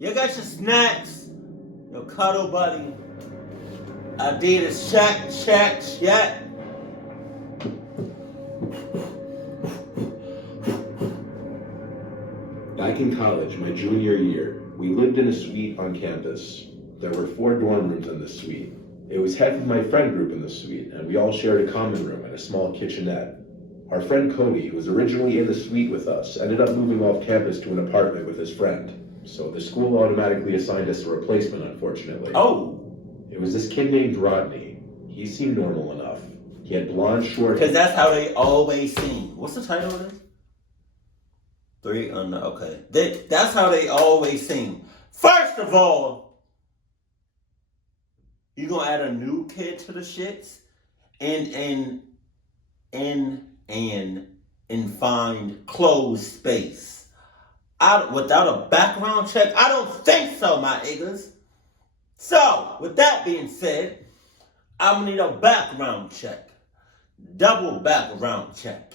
You got your snacks, your cuddle buddy. Adidas, check. Back in college, my junior year, we lived in a suite on campus. There were 4 dorm rooms in the suite. It was half of my friend group in the suite, and we all shared a common room and a small kitchenette. Our friend Cody, who was originally in the suite with us, ended up moving off campus to an apartment with his friend. So the school automatically assigned us a replacement, unfortunately. Oh. It was this kid named Rodney. He seemed normal enough. He had blonde, short hair. Because that's how they always seem. What's the title of this? 3 under, okay. That's how they always seem. First of all, you're going to add a new kid to the shits and find closed space. Without a background check? I don't think so, my niggas. So, with that being said, I'm going to need a background check. Double background check.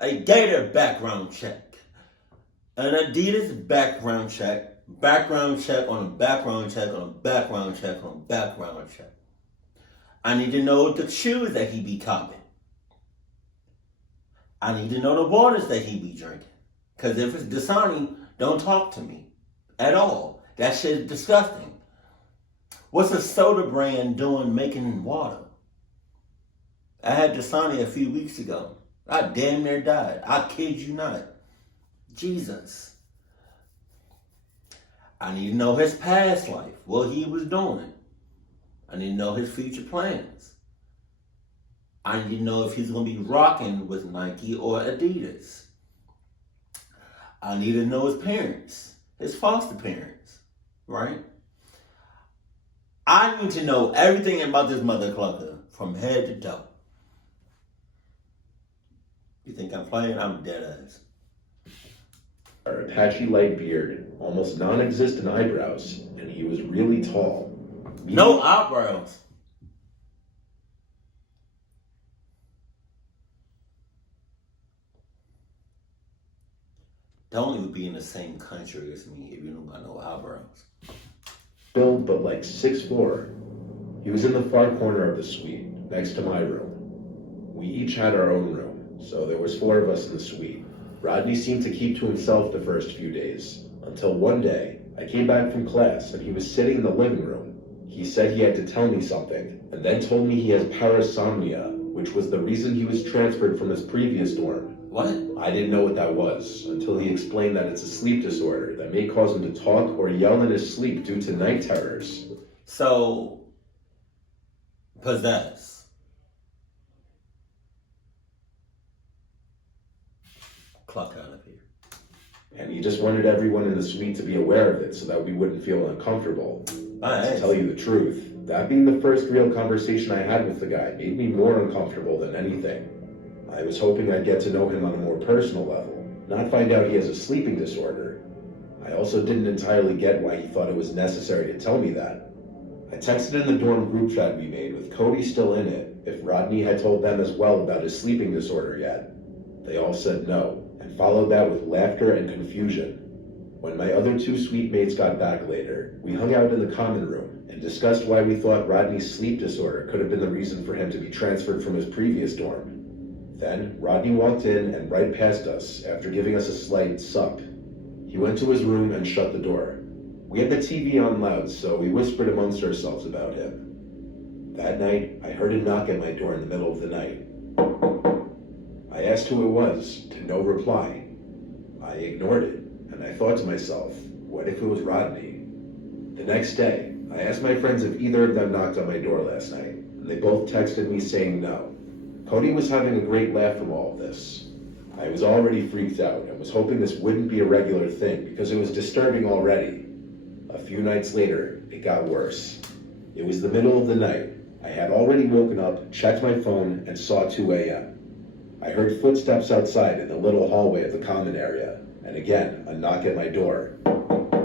A Gattor background check. An Adidas background check. Background check on a background check on a background check on a background check. I need to know the shoes that he be copping. I need to know the waters that he be drinking. Because if it's Dasani, don't talk to me at all. That shit is disgusting. What's a soda brand doing making water? I had Dasani a few weeks ago. I damn near died. I kid you not. Jesus. I need to know his past life, what he was doing. I need to know his future plans. I need to know if he's going to be rocking with Nike or Adidas. I need to know his parents, his foster parents, right? I need to know everything about this mother clucker from head to toe. You think I'm playing? I'm dead ass. A patchy light beard, almost non-existent eyebrows, and he was really tall. No eyebrows. Don't even be in the same country as me if you don't got no eyebrows. Built but like 6'4". He was in the far corner of the suite, next to my room. We each had our own room, so there was 4 of us in the suite. Rodney seemed to keep to himself the first few days, until one day, I came back from class and he was sitting in the living room. He said he had to tell me something, and then told me he has parasomnia, which was the reason he was transferred from his previous dorm. What? I didn't know what that was, until he explained that it's a sleep disorder that may cause him to talk or yell in his sleep due to night terrors. So, possess. Clock out of here. And he just wanted everyone in the suite to be aware of it so that we wouldn't feel uncomfortable. To tell you the truth, that being the first real conversation I had with the guy made me more uncomfortable than anything. I was hoping I'd get to know him on a more personal level, not find out he has a sleeping disorder. I also didn't entirely get why he thought it was necessary to tell me that. I texted in the dorm group chat we made with Cody still in it if Rodney had told them as well about his sleeping disorder yet. They all said no, and followed that with laughter and confusion. When my other 2 suite mates got back later, we hung out in the common room and discussed why we thought Rodney's sleep disorder could have been the reason for him to be transferred from his previous dorm. Then, Rodney walked in and right past us after giving us a slight sup. He went to his room and shut the door. We had the TV on loud, so we whispered amongst ourselves about him. That night, I heard a knock at my door in the middle of the night. I asked who it was, to no reply. I ignored it, and I thought to myself, what if it was Rodney? The next day, I asked my friends if either of them knocked on my door last night, and they both texted me saying no. Cody was having a great laugh from all of this. I was already freaked out and was hoping this wouldn't be a regular thing because it was disturbing already. A few nights later, it got worse. It was the middle of the night. I had already woken up, checked my phone, and saw 2 a.m. I heard footsteps outside in the little hallway of the common area, and again, a knock at my door.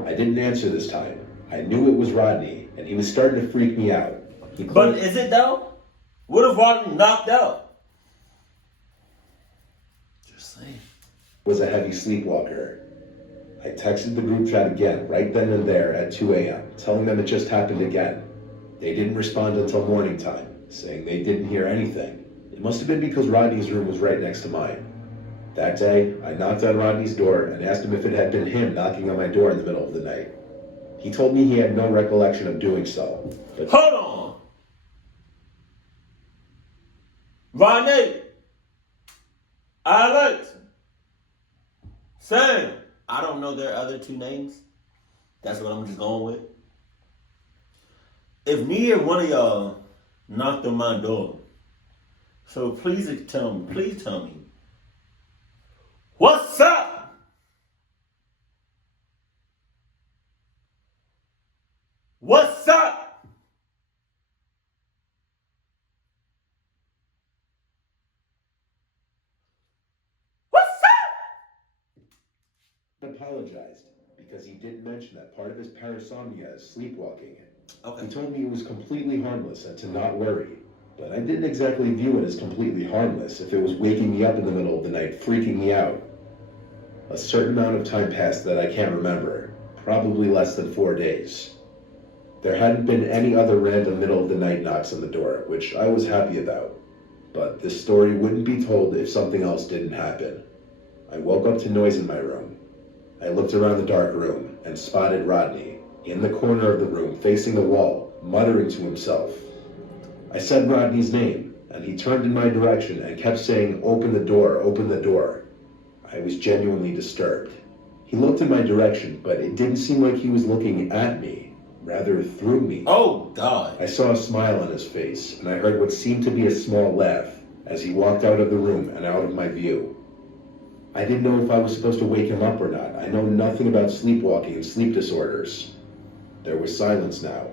I didn't answer this time. I knew it was Rodney, and he was starting to freak me out. But is it though? What if Rodney knocked out? Just saying. Was a heavy sleepwalker. I texted the group chat again, right then and there at 2 a.m., telling them it just happened again. They didn't respond until morning time, saying they didn't hear anything. It must have been because Rodney's room was right next to mine. That day, I knocked on Rodney's door and asked him if it had been him knocking on my door in the middle of the night. He told me he had no recollection of doing so. But hold on! Rodney! Alex! Sam! I don't know their other two names. That's what I'm just going with. If me or one of y'all knocked on my door, so please tell me, what's up? What's up? What's up? I apologized because he didn't mention that part of his parasomnia is sleepwalking. Okay. He told me it was completely harmless and to not worry. But I didn't exactly view it as completely harmless if it was waking me up in the middle of the night, freaking me out. A certain amount of time passed that I can't remember, probably less than 4 days. There hadn't been any other random middle of the night knocks on the door, which I was happy about. But this story wouldn't be told if something else didn't happen. I woke up to noise in my room. I looked around the dark room and spotted Rodney, in the corner of the room facing the wall, muttering to himself. I said Rodney's name, and he turned in my direction and kept saying, "Open the door, open the door." I was genuinely disturbed. He looked in my direction, but it didn't seem like he was looking at me, rather through me. Oh, God. I saw a smile on his face, and I heard what seemed to be a small laugh as he walked out of the room and out of my view. I didn't know if I was supposed to wake him up or not. I know nothing about sleepwalking and sleep disorders. There was silence now.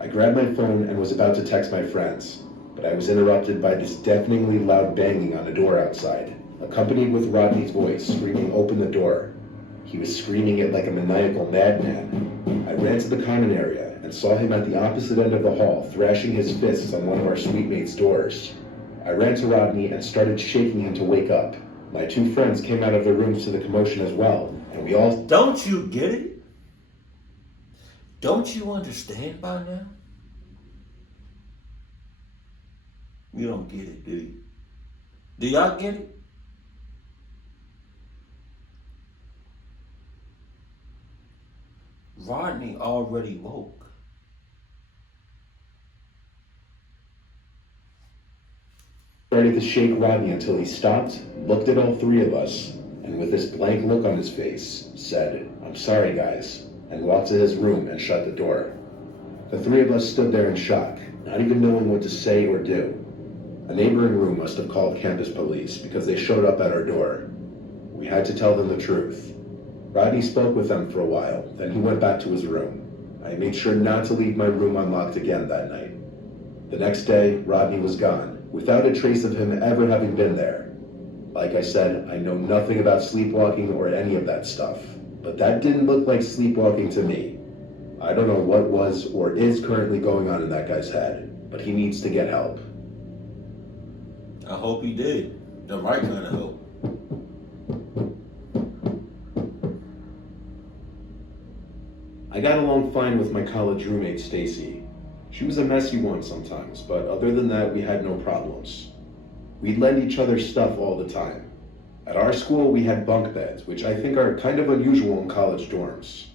I grabbed my phone and was about to text my friends, but I was interrupted by this deafeningly loud banging on a door outside, accompanied with Rodney's voice screaming, "Open the door." He was screaming it like a maniacal madman. I ran to the common area and saw him at the opposite end of the hall, thrashing his fists on one of our suite mates' doors. I ran to Rodney and started shaking him to wake up. My two friends came out of their rooms to the commotion as well, and we all... Don't you get it? Don't you understand by now? You don't get it, do you? Do y'all get it? Rodney already woke. Started to shake Rodney until he stopped, looked at all three of us, and with this blank look on his face, said, "I'm sorry, guys," and walked to his room and shut the door. The three of us stood there in shock, not even knowing what to say or do. A neighboring room must have called campus police because they showed up at our door. We had to tell them the truth. Rodney spoke with them for a while, then he went back to his room. I made sure not to leave my room unlocked again that night. The next day, Rodney was gone, without a trace of him ever having been there. Like I said, I know nothing about sleepwalking or any of that stuff, but that didn't look like sleepwalking to me. I don't know what was or is currently going on in that guy's head, but he needs to get help. I hope he did. The right kind of help. I got along fine with my college roommate, Stacy. She was a messy one sometimes, but other than that, we had no problems. We'd lend each other stuff all the time. At our school, we had bunk beds, which I think are kind of unusual in college dorms.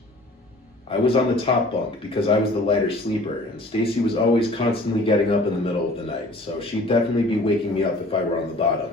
I was on the top bunk because I was the lighter sleeper, and Stacy was always constantly getting up in the middle of the night, so she'd definitely be waking me up if I were on the bottom.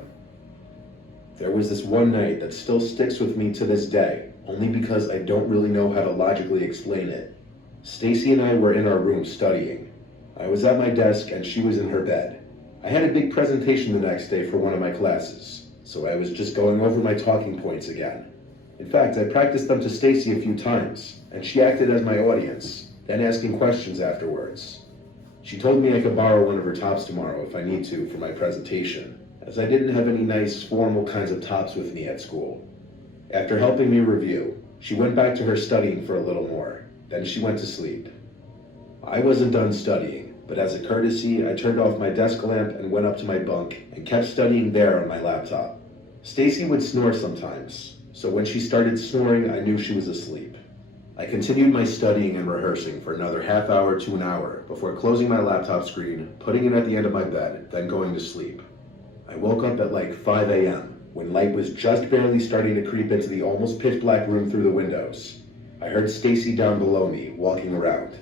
There was this one night that still sticks with me to this day, only because I don't really know how to logically explain it. Stacy and I were in our room studying. I was at my desk and she was in her bed. I had a big presentation the next day for one of my classes, so I was just going over my talking points again. In fact, I practiced them to Stacy a few times, and she acted as my audience, then asking questions afterwards. She told me I could borrow one of her tops tomorrow if I need to for my presentation, as I didn't have any nice, formal kinds of tops with me at school. After helping me review, she went back to her studying for a little more, then she went to sleep. I wasn't done studying, but as a courtesy, I turned off my desk lamp and went up to my bunk and kept studying there on my laptop. Stacy would snore sometimes, So when she started snoring, I knew she was asleep. I continued my studying and rehearsing for another half hour to an hour before closing my laptop screen, putting it at the end of my bed, then going to sleep. I woke up at like 5 a.m. when light was just barely starting to creep into the almost pitch black room through the windows. I heard Stacy down below me, walking around.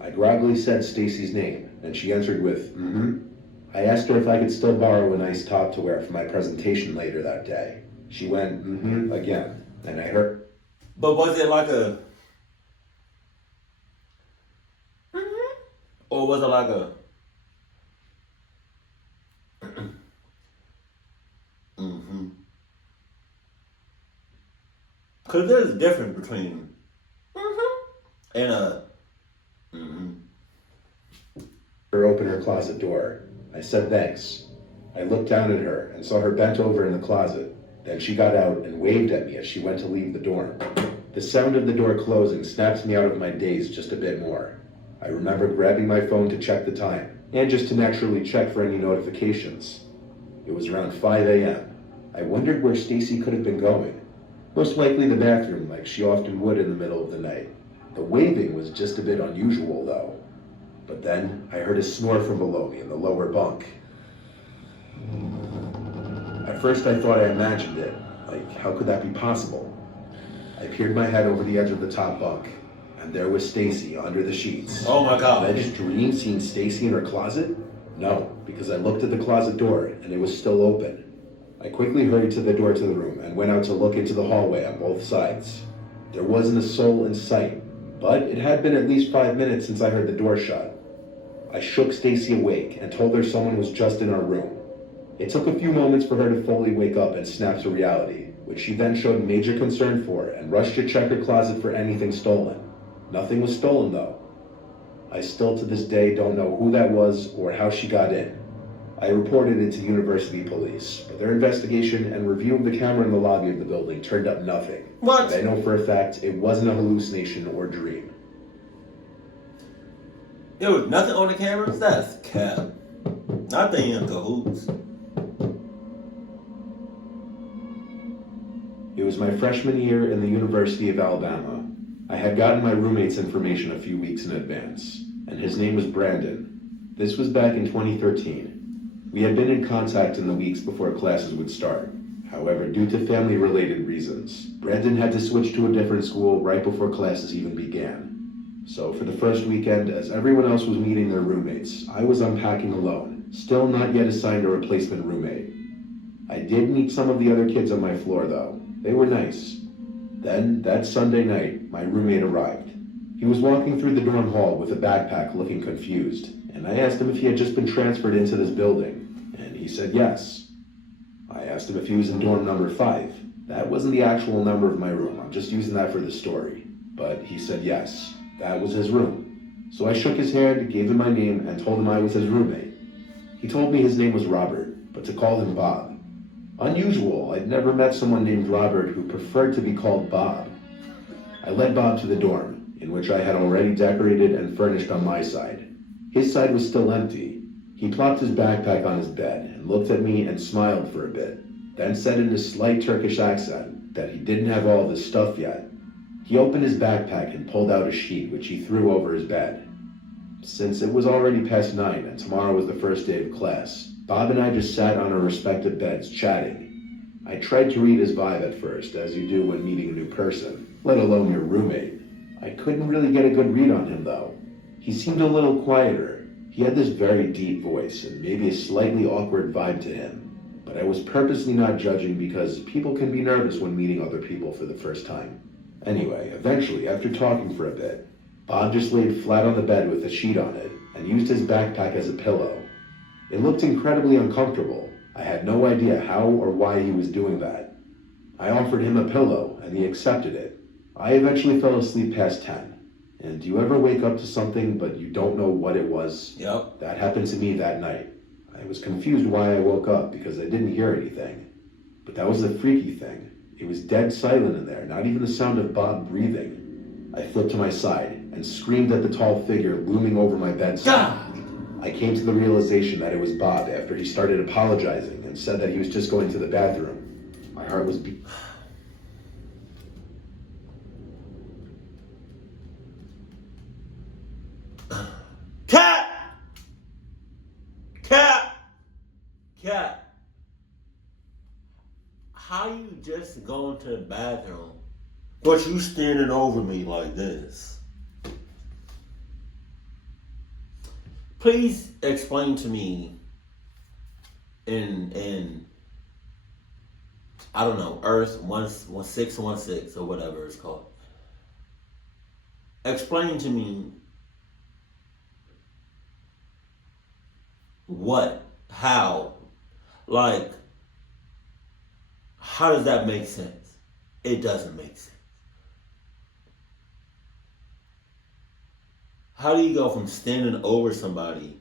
I groggily said Stacy's name, and she answered with, "Mm-hmm." I asked her if I could still borrow a nice top to wear for my presentation later that day. She went, "Mm-hmm," again, and I heard... But was it like a... Or was it like a... mm-hmm. Because there's a difference between and a... her open her closet door. I said thanks. I looked down at her and saw her bent over in the closet. Then she got out and waved at me as she went to leave the dorm. The sound of the door closing snaps me out of my daze just a bit more. I remember grabbing my phone to check the time, and just to naturally check for any notifications. It was around 5 a.m. I wondered where Stacy could have been going. Most likely the bathroom, like she often would in the middle of the night. The waving was just a bit unusual, though. But then I heard a snore from below me in the lower bunk. At first I thought I imagined it. Like, how could that be possible? I peered my head over the edge of the top bunk, and there was Stacy under the sheets. Oh my God. Did I just dream seeing Stacy in her closet? No, because I looked at the closet door, and it was still open. I quickly hurried to the door to the room and went out to look into the hallway on both sides. There wasn't a soul in sight, but it had been at least 5 minutes since I heard the door shut. I shook Stacy awake and told her someone was just in our room. It took a few moments for her to fully wake up and snap to reality, which she then showed major concern for and rushed to check her closet for anything stolen. Nothing was stolen, though. I still to this day don't know who that was or how she got in. I reported it to university police, but their investigation and review of the camera in the lobby of the building turned up nothing. What? But I know for a fact it wasn't a hallucination or dream. There was nothing on the cameras? That's cap. I think you're in cahoots. It was my freshman year in the University of Alabama. I had gotten my roommate's information a few weeks in advance, and his name was Brandon. This was back in 2013. We had been in contact in the weeks before classes would start. However, due to family-related reasons, Brandon had to switch to a different school right before classes even began. So for the first weekend, as everyone else was meeting their roommates, I was unpacking alone, still not yet assigned a replacement roommate. I did meet some of the other kids on my floor, though. They were nice. Then, that Sunday night, my roommate arrived. He was walking through the dorm hall with a backpack looking confused, and I asked him if he had just been transferred into this building, and he said yes. I asked him if he was in dorm number 5. That wasn't the actual number of my room, I'm just using that for the story. But he said yes, that was his room. So I shook his hand, gave him my name, and told him I was his roommate. He told me his name was Robert, but to call him Bob. Unusual, I'd never met someone named Robert who preferred to be called Bob. I led Bob to the dorm, in which I had already decorated and furnished on my side. His side was still empty. He plopped his backpack on his bed and looked at me and smiled for a bit, then said in a slight Turkish accent that he didn't have all of his stuff yet. He opened his backpack and pulled out a sheet which he threw over his bed. Since it was already past 9 and tomorrow was the first day of class, Bob and I just sat on our respective beds chatting. I tried to read his vibe at first, as you do when meeting a new person, let alone your roommate. I couldn't really get a good read on him, though. He seemed a little quieter. He had this very deep voice and maybe a slightly awkward vibe to him. But I was purposely not judging because people can be nervous when meeting other people for the first time. Anyway, eventually, after talking for a bit, Bob just laid flat on the bed with a sheet on it and used his backpack as a pillow. It looked incredibly uncomfortable. I had no idea how or why he was doing that. I offered him a pillow, and he accepted it. I eventually fell asleep past 10. And do you ever wake up to something, but you don't know what it was? Yep. That happened to me that night. I was confused why I woke up, because I didn't hear anything. But that was the freaky thing. It was dead silent in there, not even the sound of Bob breathing. I flipped to my side, and screamed at the tall figure looming over my bedside. I came to the realization that it was Bob after he started apologizing and said that he was just going to the bathroom. My heart was Cat! Cat! Cat! How you just going to the bathroom, but you standing over me like this? Please explain to me in I don't know, Earth 1616 or whatever it's called. Explain to me what, how, like, how does that make sense? It doesn't make sense. How do you go from standing over somebody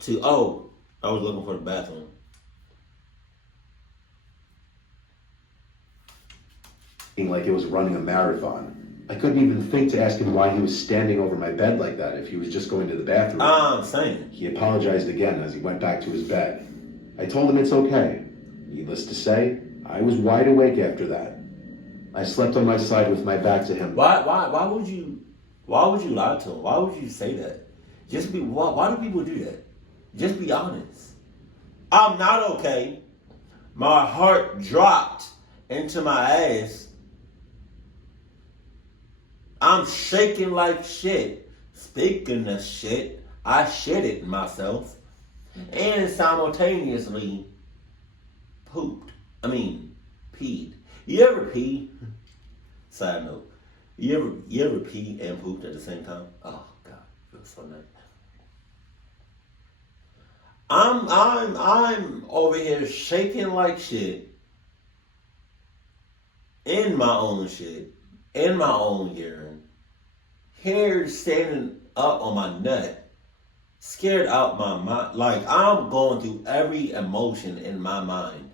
to, oh, I was looking for the bathroom? Like it was running a marathon. I couldn't even think to ask him why he was standing over my bed like that if he was just going to the bathroom. I'm saying. He apologized again as he went back to his bed. I told him it's okay. Needless to say, I was wide awake after that. I slept on my side with my back to him. Why would you lie to him? Why would you say that? Why do people do that? Just be honest. I'm not okay. My heart dropped into my ass. I'm shaking like shit. Speaking of shit, I shitted myself and simultaneously peed. You ever pee? Side note. You ever pee and pooped at the same time? Oh God, it feels so nice. I'm over here shaking like shit in my own shit, in my own urine, hair standing up on my nut, scared out my mind. Like I'm going through every emotion in my mind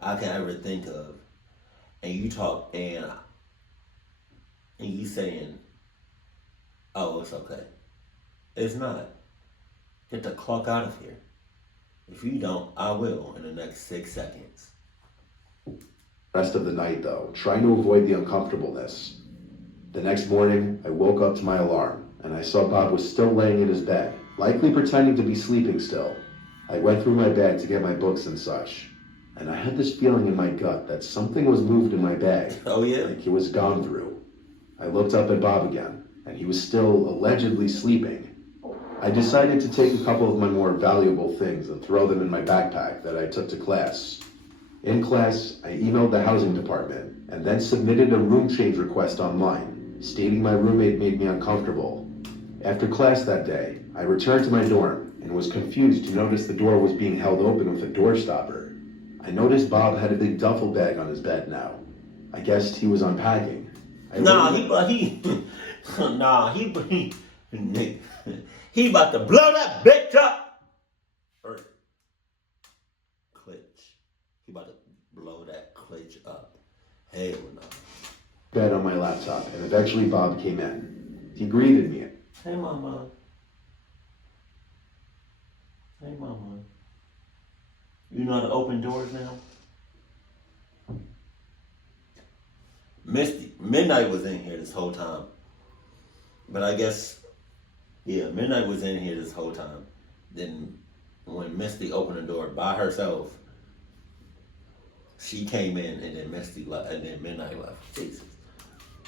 I can ever think of, and you talk and you saying, "Oh, it's okay." It's not. Get the clock out of here. If you don't, I will in the next 6 seconds. Rest of the night, though, trying to avoid the uncomfortableness. The next morning, I woke up to my alarm, and I saw Bob was still laying in his bed, likely pretending to be sleeping still. I went through my bag to get my books and such, and I had this feeling in my gut that something was moved in my bag. Oh, yeah? Like it was gone through. I looked up at Bob again, and he was still allegedly sleeping. I decided to take a couple of my more valuable things and throw them in my backpack that I took to class. In class, I emailed the housing department and then submitted a room change request online, stating my roommate made me uncomfortable. After class that day, I returned to my dorm and was confused to notice the door was being held open with a door stopper. I noticed Bob had a big duffel bag on his bed now. I guessed he was unpacking. He about to blow that bitch up. Or clutch. He about to blow that clutch up. Hell no. Bed on my laptop, and eventually Bob came in. He greeted me. Hey, mama. Hey, mama. You know how to open doors now? Midnight was in here this whole time. But I guess, yeah, Midnight was in here this whole time. Then when Misty opened the door by herself, she came in and then Misty left, and then Midnight left. Jesus.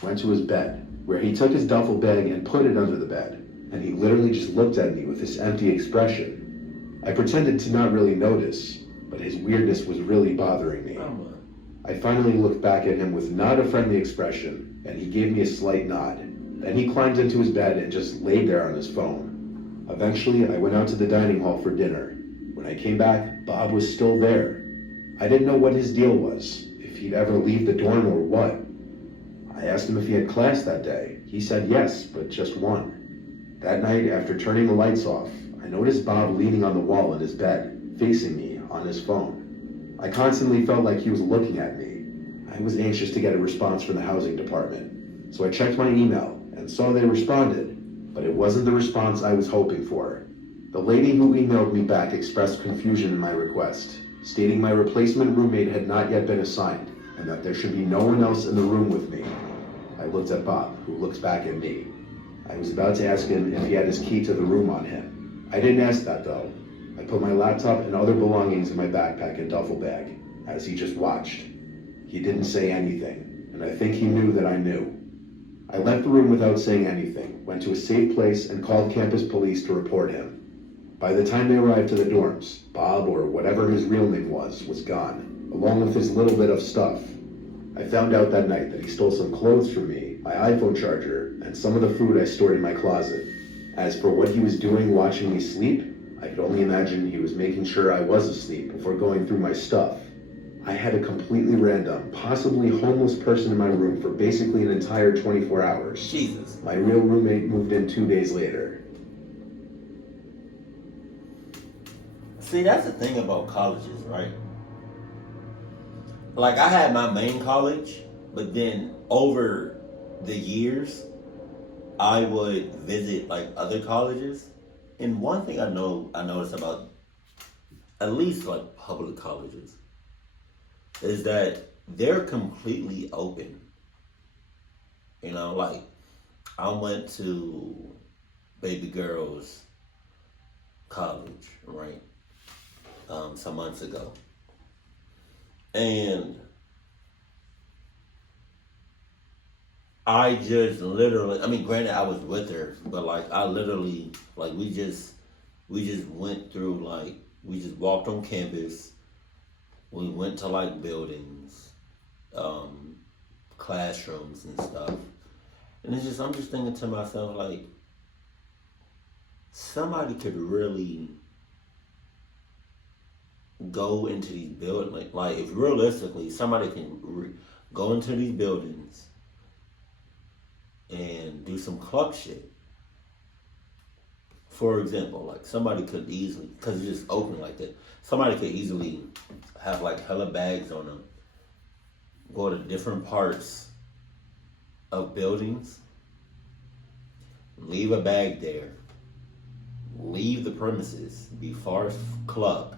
Went to his bed, where he took his duffel bag and put it under the bed, and he literally just looked at me with this empty expression. I pretended to not really notice, but his weirdness was really bothering me. I finally looked back at him with not a friendly expression, and he gave me a slight nod. Then he climbed into his bed and just laid there on his phone. Eventually, I went out to the dining hall for dinner. When I came back, Bob was still there. I didn't know what his deal was, if he'd ever leave the dorm or what. I asked him if he had class that day. He said yes, but just one. That night, after turning the lights off, I noticed Bob leaning on the wall in his bed, facing me on his phone. I constantly felt like he was looking at me. I was anxious to get a response from the housing department, so I checked my email and saw they responded, but it wasn't the response I was hoping for. The lady who emailed me back expressed confusion in my request, stating my replacement roommate had not yet been assigned and that there should be no one else in the room with me. I looked at Bob, who looked back at me. I was about to ask him if he had his key to the room on him. I didn't ask that though. I put my laptop and other belongings in my backpack and duffel bag, as he just watched. He didn't say anything, and I think he knew that I knew. I left the room without saying anything, went to a safe place, and called campus police to report him. By the time they arrived to the dorms, Bob, or whatever his real name was gone, along with his little bit of stuff. I found out that night that he stole some clothes from me, my iPhone charger, and some of the food I stored in my closet. As for what he was doing watching me sleep, I could only imagine he was making sure I was asleep before going through my stuff. I had a completely random, possibly homeless person in my room for basically an entire 24 hours. Jesus. My real roommate moved in 2 days later. See, that's the thing about colleges, right? Like, I had my main college, but then over the years, I would visit, like, other colleges. And one thing I noticed about at least, like, public colleges is that they're completely open. You know, like, I went to baby girl's college, right? Some months ago. And I just literally, I mean, granted I was with her, but like I literally, like we just went through, like, we just walked on campus. We went to like buildings, classrooms and stuff. And it's just, I'm just thinking to myself, like, somebody could really go into these buildings, like if realistically somebody can go into these buildings and do some cluck shit. For example, like somebody could easily, because it's just open like that, somebody could easily have like hella bags on them, go to different parts of buildings, leave a bag there, leave the premises, be far as cluck,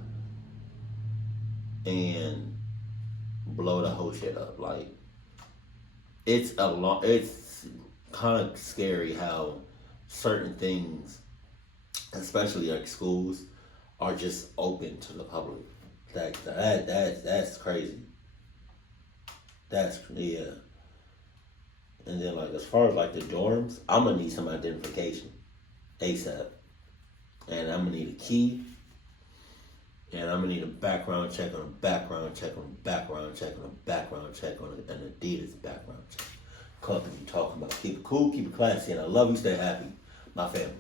and blow the whole shit up. Like, it's kind of scary how certain things, especially like schools, are just open to the public. That's crazy. Yeah. And then, like, as far as like the dorms, I'm gonna need some identification ASAP, and I'm gonna need a key. And I'm gonna need a background check on a background check on a background check on a background check on an Adidas background check. Company you talking about. Keep it cool, keep it classy, and I love you, stay happy. My family.